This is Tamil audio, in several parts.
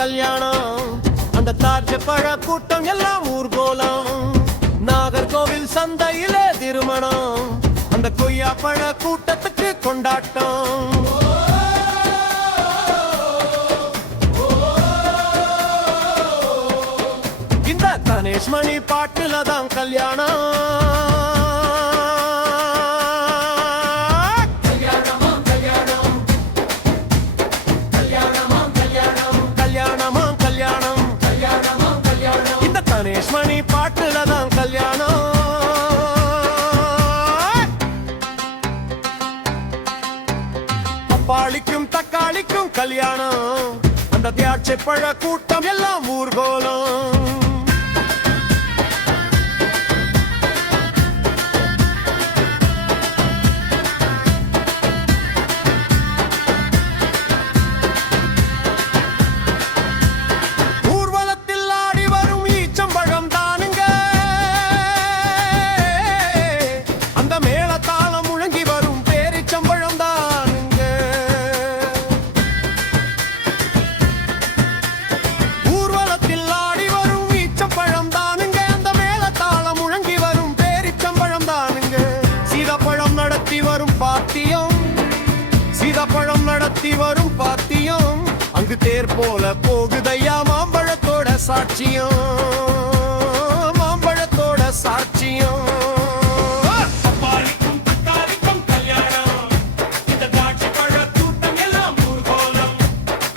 கல்யாணம். அந்த தார்ச்ச பழ கூட்டம் எல்லாம் ஊர்கோலம். நாகர்கோவில் சந்தையிலே திருமணம். அந்த கொய்யா பழ கூட்டத்துக்கு கொண்டாட்டம். இந்த கணேஷ்மணி பாட்டுல தான் கல்யாணம். கணேஷ்மணி பாட்டுல தான் கல்யாணம். பப்பாளிக்கும் தக்காளிக்கும் கல்யாணம். அந்த திராட்சை பழ கூட்டம் எல்லாம் ஊர்கோலம். சீதாப்பழம் நடத்தி வரும் பாத்தியம். அங்கு தேர் போல போகுதையா மாம்பழத்தோட சாட்சியம். மாம்பழத்தோட சாட்சியம். பப்பாளிக்கும் தக்காளிக்கும் கல்யாணம். இந்த திராட்சை பழ கூட்டம் எல்லாம் ஊர்கோலம்.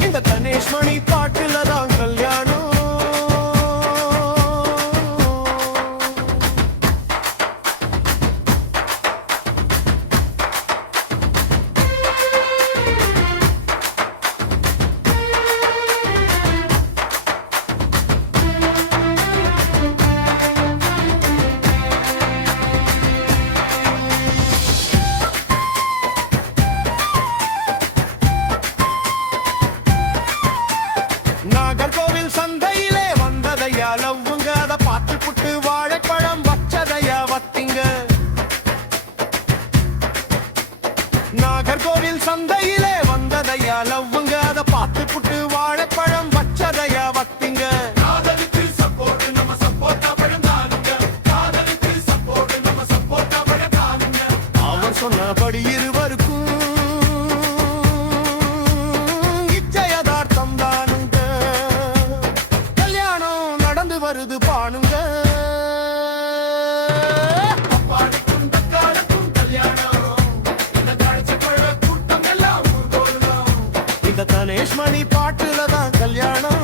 இந்த கணேஷ்மணி பாட்டுல தான் கல்யாணம். நாகர்கோவில் சந்தையிலே வந்ததையா லவ்வுங்க. அதை பார்த்து புட்டு வாழைப்பழம் வச்சதையா வத்திங்க. நாகர்கோவில் சந்தையிலே வந்ததையா லவ்வுங்க. அதை பார்த்து புட்டு வாழைப்பழம் வச்சதையா வத்திங்க. காதலுக்கு சப்போர்ட் நம்ம சப்போர்ட்டா பழந்தானுங்க. காதலுக்கு சப்போர்ட் நம்ம சப்போர்ட்டா பழந்தானுங்க. அவர் சொன்னபடி இருவருக்கும் வருது பானுங்க. பப்பாளிக்கும் தக்காளிக்கும் கல்யாணம். இந்த திராட்சை பழ கூட்டம் எல்லாம் ஊர்கோலம். இந்த கணேஷ்மணி பாட்டுல தான் கல்யாணம்.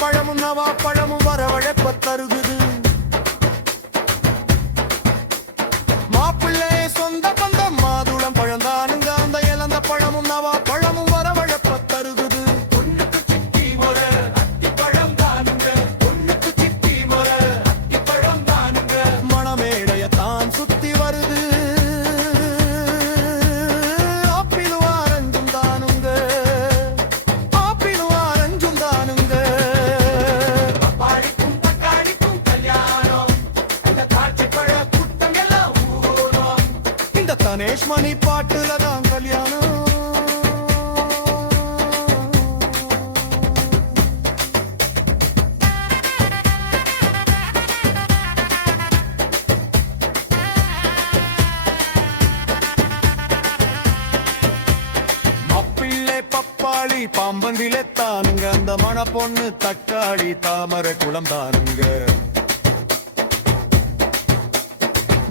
பழமும் நவா பழமும் வரவழைப்ப தருகுது. மாப்பிள்ளை சொந்த பந்தம் மாதுளம் பழந்தானுங்க. அந்த இழந்த பழமும் நவா பழமும் வரவழைப்ப தருகுது. பொண்ணுக்கு சித்தி முறை அத்தி பழம் தானுங்க. பொண்ணுக்கு சித்தி முறை அத்தி பழம் தானுங்க. மணமேடைய தான் சுத்தி வருது. ஆப்பிளும் ஆரஞ்சும் தானுங்க. ஆப்பிளும் ஆரஞ்சும் தானுங்க. கணேஷ்மணி பாட்டுல தான் கல்யாணம். மாப்பிள்ளை பப்பாளி பாம்பந்திலே தானுங்க. அந்த மண பொண்ணு தக்காளி தாமரை குளம் தானுங்க.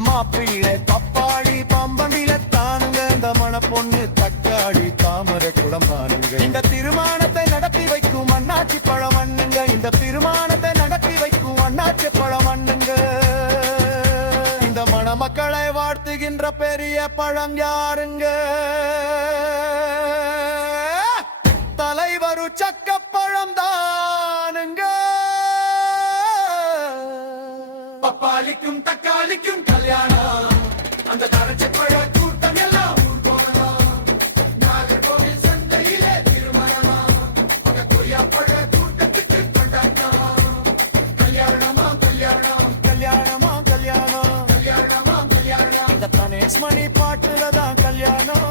மாப்பிள்ளை பப்பாளி பாம்பந்தில தானுங்க. இந்த மண பொண்ணு தக்காளி தாமரை குளம் தானுங்க. இந்த திருமணத்தை நடத்தி வைக்கும் அண்ணாச்சி பழம் அண்ணுங்க. இந்த திருமணத்தை நடத்தி வைக்கும் அண்ணாச்சி பழம் அண்ணுங்க. இந்த மணமக்களை வாழ்த்துகின்ற பெரிய பழம் யாருங்க? தலைவரு சக்கப்பழம் தானுங்க. தக்காளிக்கும் தக்காளிக்கும் கல்யாணம் அந்த தரச்சப்பழ கூட்டம் எல்லாம் ஊர் போனோம் நாகர்கோவில் சந்தையிலே திருமணமா அந்த கொய்யாப்பழ கூட்டத்துக்கு கொண்டாட்டம் கல்யாணமா கல்யாணம் கல்யாணமா கல்யாணம் கல்யாணமா கல்யாணம் இந்த கணேஷ் மணி பாட்டுல தான் கல்யாணம்